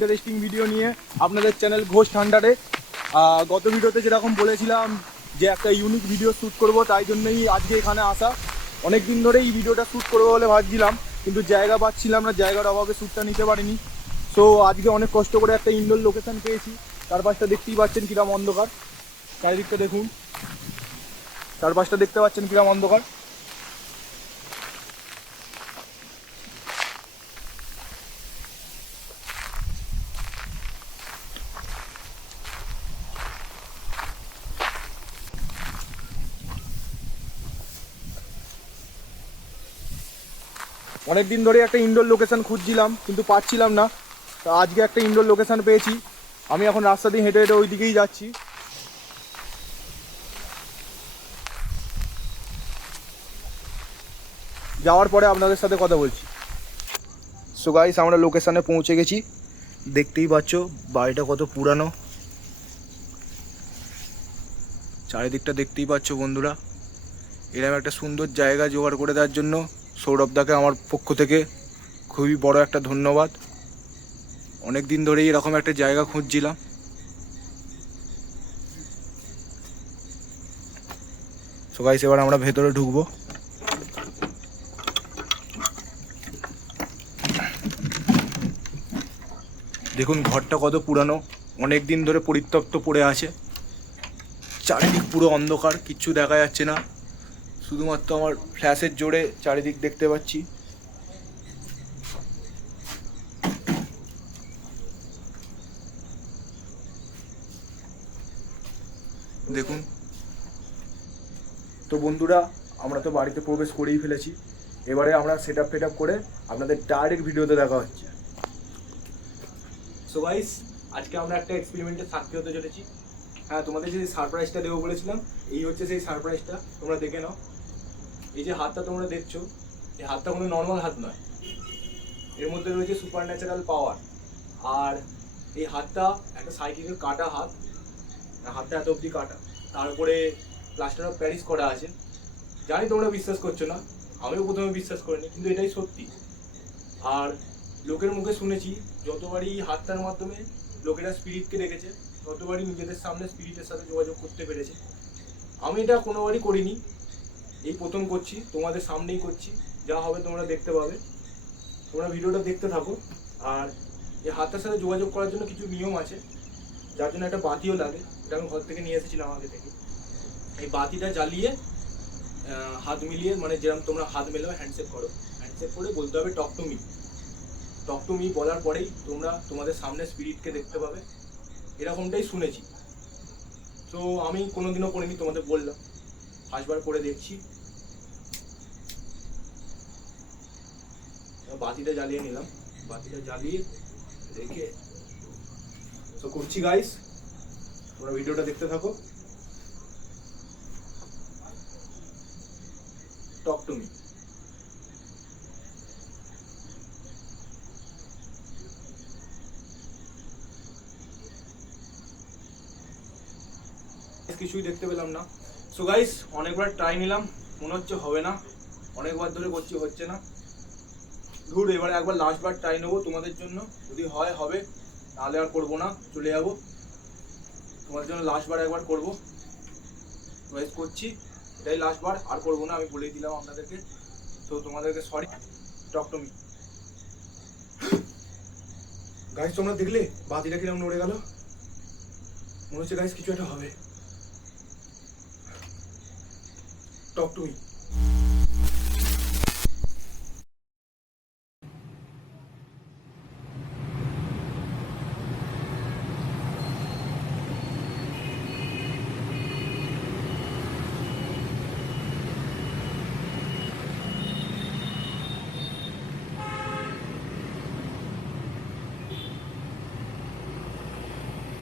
Interesting video নিয়ে আপনাদের channel Ghosh ঠান্ডারে। গত ভিডিওতে যেরকম বলেছিলাম যে একটা ইউনিক ভিডিও শ্যুট করব, তাই জন্যই আজকে এখানে আসা। অনেক দিন ধরেই এই ভিডিওটা শ্যুট করবো বলে ভাবছিলাম, কিন্তু জায়গা পাচ্ছিলাম না, জায়গার অভাবে শ্যুটটা নিতে পারিনি। সো আজকে অনেক কষ্ট করে একটা ইনডোর লোকেশন পেয়েছি। চারপাশটা দেখতেই পাচ্ছেন কিরম অন্ধকার, চারিদিকটা দেখুন, চারপাশটা দেখতে পাচ্ছেন কিরম অন্ধকার। অনেক দিন ধরে একটা ইনডোর লোকেশন খুঁজছিলাম, কিন্তু পাচ্ছিলাম না। তা আজকে একটা ইনডোর লোকেশন পেয়েছি। আমি এখন রাস্তা দিয়ে হেঁটে হেঁটে ওই দিকেই যাচ্ছি। যাওয়ার পরে আপনাদের সাথে কথা বলছি। সো গাইস, আমরা লোকেশনে পৌঁছে গেছি। দেখতেই পাচ্ছ বাড়িটা কত পুরানো, চারিদিকটা দেখতেই পাচ্ছ বন্ধুরা। এরকম একটা সুন্দর জায়গা জোগাড় করে দেওয়ার জন্য সৌরভদাকে আমার পক্ষ থেকে খুবই বড় একটা ধন্যবাদ। অনেক দিন ধরেই এরকম একটা জায়গা খুঁজছিলাম। সো গাইস, এবার আমরা ভেতরে ঢুকবো। দেখুন ঘরটা কত পুরানো, অনেক দিন ধরে পরিত্যক্ত পড়ে আছে। চারিদিক পুরো অন্ধকার, কিচ্ছু দেখা যাচ্ছে না, শুধুমাত্র আমার ফ্ল্যাশের জোরে চারিদিক দেখতে পাচ্ছি। দেখুন তো বন্ধুরা, আমরা তো বাড়িতে প্রবেশ করেই ফেলেছি। এবারে আমরা সেট আপ করে আপনাদের ডাইরেক্ট ভিডিওতে দেখা হচ্ছে। সো গাইস, আজকে আমরা একটা এক্সপেরিমেন্টের সাক্ষী হতে চলেছি। হ্যাঁ, তোমাদের যে সারপ্রাইজটা দেবো বলেছিলাম, এই হচ্ছে সেই সারপ্রাইজটা। তোমরা দেখে নাও। এই যে হাতটা তোমরা দেখছো, এই হাতটা কোনো নর্মাল হাত নয়, এর মধ্যে রয়েছে সুপার ন্যাচারাল পাওয়ার। আর এই হাতটা একটা সাইকেলের কাটা হাত, হাতটা এত অবধি কাটা, তারপরে প্লাস্টার অফ প্যারিস করা আছে। জানি তোমরা বিশ্বাস করছো না, আমিও প্রথমে বিশ্বাস করিনি, কিন্তু এটাই সত্যি। আর লোকের মুখে শুনেছি যতবারই হাতটার মাধ্যমে লোকেরা স্পিরিটকে দেখেছে, ততবারই নিজেদের সামনে স্পিরিটের সাথে যোগাযোগ করতে পেরেছে। আমি এটা কোনোবারই করিনি, এই প্রথম করছি, তোমাদের সামনেই করছি। যা হবে তোমরা দেখতে পাবে। তোমরা ভিডিওটা দেখতে থাকো। আর এই হাতটার সাথে যোগাযোগ করার জন্য কিছু নিয়ম আছে, যার জন্য একটা বাতিও লাগে। এটা আমি ঘর থেকে নিয়ে এসেছিলাম আগে থেকে। এই বাতিটা জ্বালিয়ে হাত মিলিয়ে, মানে যেরকম তোমরা হাত মেলাও, হ্যান্ডশেক করো, হ্যান্ডশেক করে বলতে হবে talk to me. Talk to me বলার পরেই তোমরা তোমাদের সামনে স্পিরিটকে দেখতে পাবে, এরকমটাই শুনেছি। তো আমি কোনোদিনও করিনি, তোমাদের বললাম, ফার্স্টবার করে দেখছি। বাতিটা জ্বালিয়ে নিলাম, বাতিটা জ্বালিয়ে রেখে তো করছি গাইস। তোমরা ভিডিওটা দেখতে থাকো। Talk to me. কিছুই দেখতে পেলাম না। সো গাইস, অনেকবার ট্রাই নিলাম, মনে হচ্ছে হবে না। অনেকবার ধরে করছি, হচ্ছে না। ধুর, এবারে একবার লাস্টবার ট্রাই নেবো তোমাদের জন্য। যদি হয় হবে, তাহলে আর করবো না, চলে যাবো। তোমাদের জন্য লাস্টবার একবার করবো, ওয়েস্ট করছি, এটাই লাস্টবার, আর করবো না, আমি বলেই দিলাম আপনাদেরকে। তো তোমাদেরকে sorry. Talk to me. Guys, তোমরা দেখলে বাতিটা কিরকম নড়ে গেল? মনে হচ্ছে গাইস কিছু একটা হবে। Talk to me.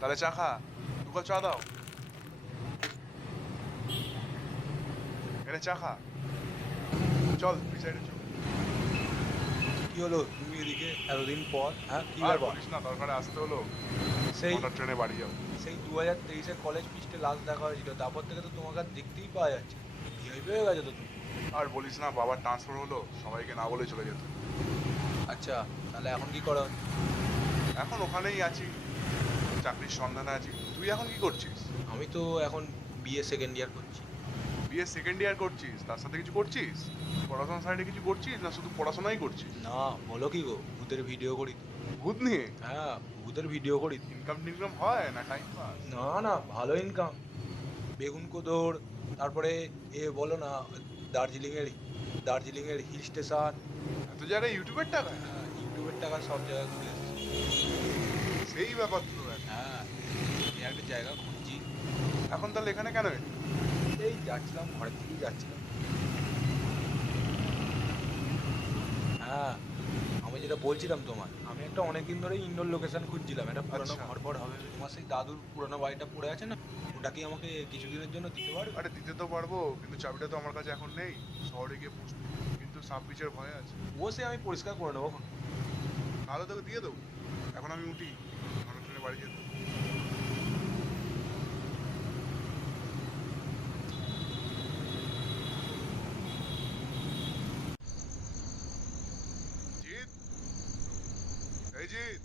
তাহলে চা খা, দু কাপ চা দাও। এনে চা খা, চল তুই সাইডে চল। কি হলো তুমি এদিকে এতদিন পর? হ্যাঁ, কি আর ব্যাপার? বলিস না, দরকারে আসতে হলো, সেই ট্রেনে বাড়ি যাও। সেই 2023-এ কলেজ ফিস্টে লাস্ট দেখা হয়েছিল, তারপর থেকে তো তোমাকে আর দেখতেই পাওয়া যাচ্ছে না। ভিআইপি হয়ে গেছো তো তুমি। আর বলিস না, বাবার ট্রান্সফার হলো, সবাইকে না বলে চলে যেত। আচ্ছা, তাহলে এখন কি করা হচ্ছে? এখন ওখানেই আছি, চাকরির সন্ধানে আছি। তুই এখন কি করছিস? আমি তো এখন বিএ সেকেন্ড ইয়ার করছি। বিএ সেকেন্ড ইয়ার করছিস, তার সাথে কিছু করছিস? পড়াশোনার সাইডে কিছু করছিস না শুধু পড়াশোনাই করছিস? না, বলো কি গো, ভূতের ভিডিও করি তো। ভূত নিয়ে হ্যাঁ, ভূতের ভিডিও করি তো। ইনকাম টিনকাম হয় না টাইম পাস? না না, ভালো ইনকাম। বেগুন কোদর, তারপরে বলো না, দার্জিলিংয়ের হিল স্টেশন, এত জায়গায় ইউটিউবের টাকা? ইউটিউবের টাকা সব জায়গায় ঘুরে এসেছি। সেই ব্যাপার তো এখন। হ্যাঁ, এই একটা জায়গা খুঁজছি। এখন তাহলে এখানে কেন এলি? এই যাচ্ছিলাম, ঘরের থেকেই যাচ্ছিলাম। হ্যাঁ, আমি যেটা বলছিলাম তোমার, আমি একটা অনেকদিন ধরে ইনডোর লোকেশন খুঁজছিলাম, একটা পুরোনো আচ্ছা। ঘর হবে। তোমার সেই দাদুর পুরোনো বাড়িটা পড়ে আছে না, ওটা কি আমাকে কিছুদিনের জন্য দিতে পারবে? আরে দিতে তো পারবো, কিন্তু চাবিটা তো আমার কাছে এখন নেই। শহরে গিয়ে বসবো, কিন্তু সাপ বিচের ভয় আছে। ও সে আমি পরিষ্কার করে নেবো এখন। তাহলে তোকে দিয়ে দেবো। এখন আমি উঠি, আমার ট্রেনে বাড়ি যেতে হবে। জিৎ, এই জিৎ।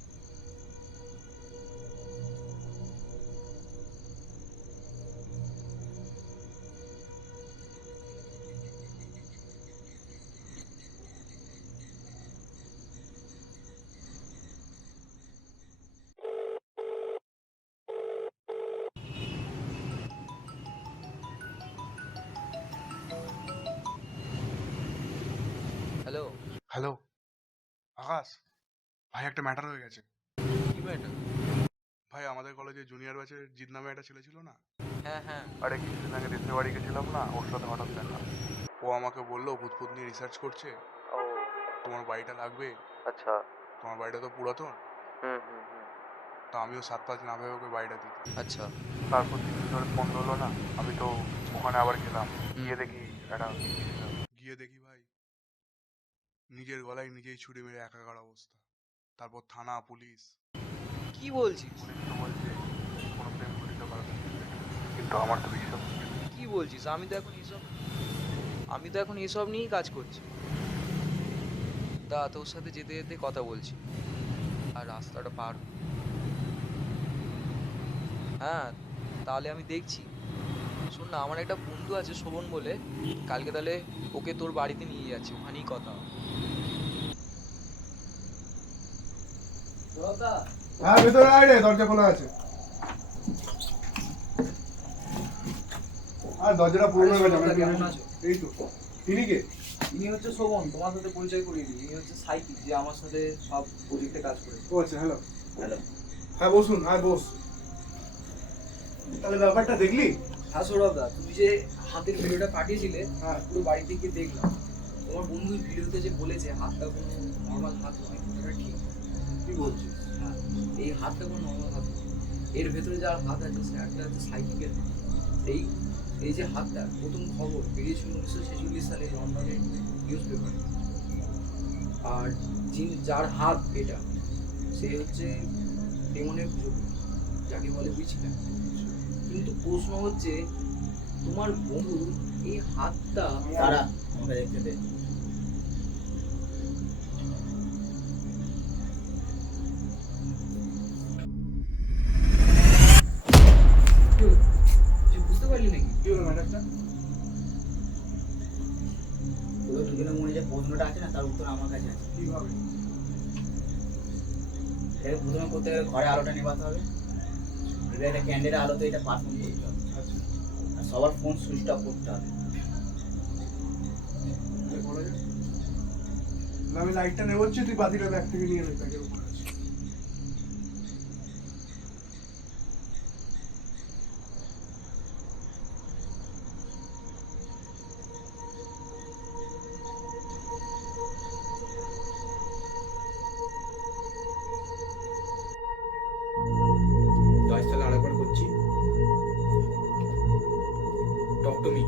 হ্যালো, হ্যালো আকাশ, ভাই একটা ম্যাটার হয়ে গেছে। কি ম্যাটার? ভাই আমাদের কলেজে জুনিয়র ব্যাচের জিৎ নামে একটা ছেলে ছিল না? হ্যাঁ হ্যাঁ। আরে কিছুদিন আগে দেশের বাড়ি গেছিলাম না, ওর সাথে হঠাৎ দেখা। ও আমাকে বললো ভূত ফুত নিয়ে রিসার্চ করছে, ও তোমার বাড়িটা লাগবে। আচ্ছা। তোমার বাড়িটা তো পুরাতন। হুম হুম হুম। তো আমিও 7-5 না ভেবে ওকে বাড়িটা দিই। আচ্ছা। তারপর 3 দিন ধরে ফোন হলো না, আমি তো ওখানে আবার গেলাম। গিয়ে দেখি একটা গিয়ে দেখি ভাই নিজের গলায় নিজেই ছুরি মেরে একাকার অবস্থা। তারপর থানা, পুলিশ। কি বলছিস? পুলিশ তো বলছে কোনো প্রেম করিতে পারবে না, কিন্তু আমার তো বিশ্বাস হচ্ছে না। কি বলছিস? আমি তো এখন এসব নিয়েই কাজ করছি। তোর সাথে যেতে যেতে কথা বলছি, আর রাস্তাটা পার হই। হ্যাঁ, তাহলে আমি দেখছি। শোন না, আমার একটা বন্ধু আছে শোভন বলে, কালকে তাহলে ওকে তোর বাড়িতে নিয়ে যাচ্ছি, ওখানেই কথা হবে। হ্যাঁ ভেতরে আয় রে, দরজা খোলা আছে। আর দরজাটা পুরনো হয়ে গেছে। কেমন আছো? এই তো। তিনি কে? ইনি হচ্ছে শোভন, তোমার সাথে পরিচয় করিয়ে দিই। ইনি হচ্ছে সাইকি, যে আমার সাথে সব প্রজেক্টে কাজ করে। ও আচ্ছা, হ্যালো। হ্যালো। হ্যাঁ বসুন, হ্যাঁ বস। তাহলে ব্যাপারটা দেখলি? হ্যাঁ সৌরভ দা, তুমি যে হাতের ভিডিওটা পাঠিয়েছিলে, হ্যাঁ। পুরো বাড়ি থেকে দেখলাম। তোমার বন্ধু ভিডিওতে যে বলেছে হাতটা কোনো নর্মাল হাত নয়, এটা ঠিক। কি বলছিস? হ্যাঁ, এই হাতটা কোনো নর্মাল হাত নয়। এর ভেতরে যার হাত আছে সে একটা হচ্ছে সাইকিকের হাত। এই এই যে হাতটা প্রথম খবর বেরিয়েছিল 1946 সালে লন্ডনের নিউজ পেপারে। আর যার হাত এটা, সে হচ্ছে ডেমনের পুজো করে, যাকে বলে উইচক্রাফট। কিন্তু প্রশ্ন হচ্ছে তোমার বন্ধুর এই হাতটা তারা আমাকে দেখতে দে। কি হলো? তুই বুঝতে পারলি নাকি? কি হলো ম্যাটারটা? তোদের দুজনের মনে যে প্রশ্নটা আছে না, তার উত্তর আমার কাছে আছে। কিভাবে? এটাকে প্রথমে করতে গেলে ঘরে আলোটা নেভাতে হবে। এটা একটা ক্যান্ডেলের আলোতে এটা পাস অন করতে হবে। আচ্ছা, আর সবার ফোন সুইচ অফ করতে হবে। বলা যায়? না, আমি লাইটটা নেবচ্ছি, তুই বাতিটা ব্যাগ থেকে নিয়ে নে, ব্যাগের উপর আছে। ভয়েসটা আরেকবার করছি। Talk to me.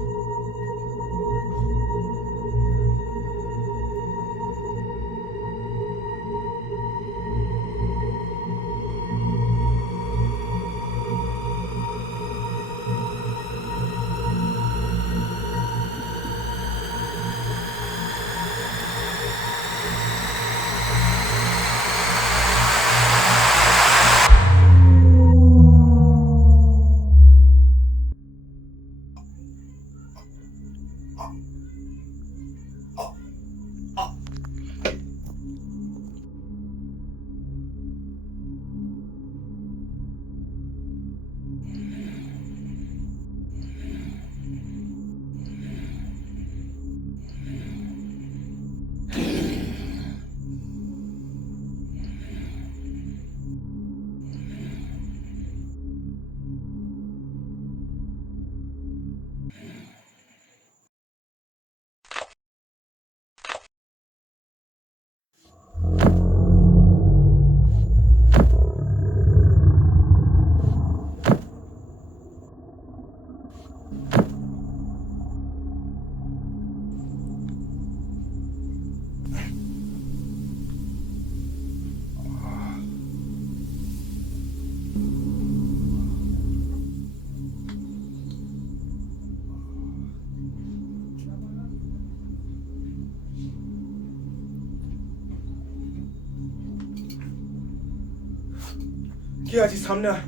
কে আছিস সামনে আয়।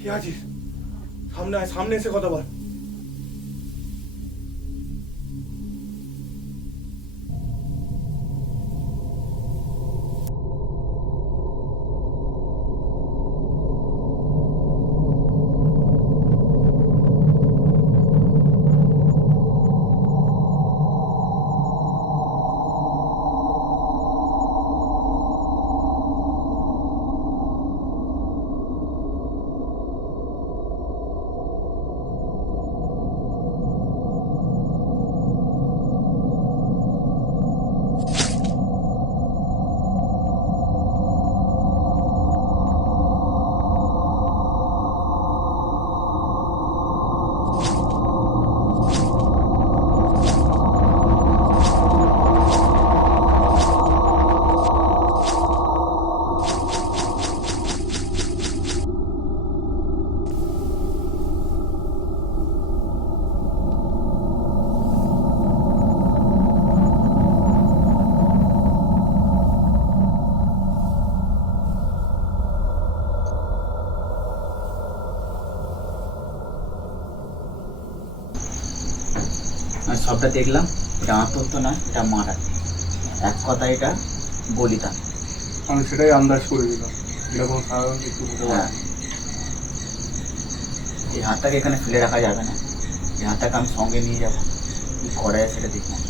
কে আছিস সামনে আয়, সামনে এসে কথা বল। আমি সবটা দেখলাম, এটা আত্মহত্য না, এটা মারা। এক কথা এটা বলিদান। আমি সেটাই আন্দাজ করে দিলাম, এরকম সাধারণ কিছু হতে পারে। হ্যাঁ, এই হাতটাকে এখানে ফেলে রাখা যাবে না, এই হাতটাকে আমি সঙ্গে নিয়ে যাবো, কি করা যায় সেটা দেখলাম।